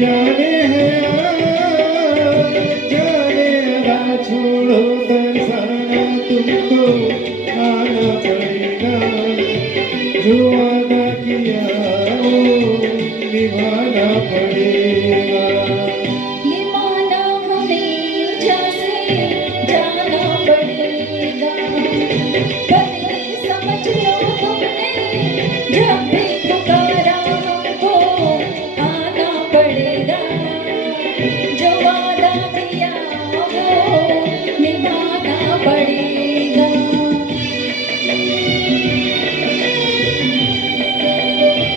जाने हैं जाने अदा छोड़ो तरसाना तुमको आना पड़ेगा जो वादा किया वो निभाना पड़ेगा ये माना हमें जैसे जाना पड़ेगा कभी समझ लो तुमने जब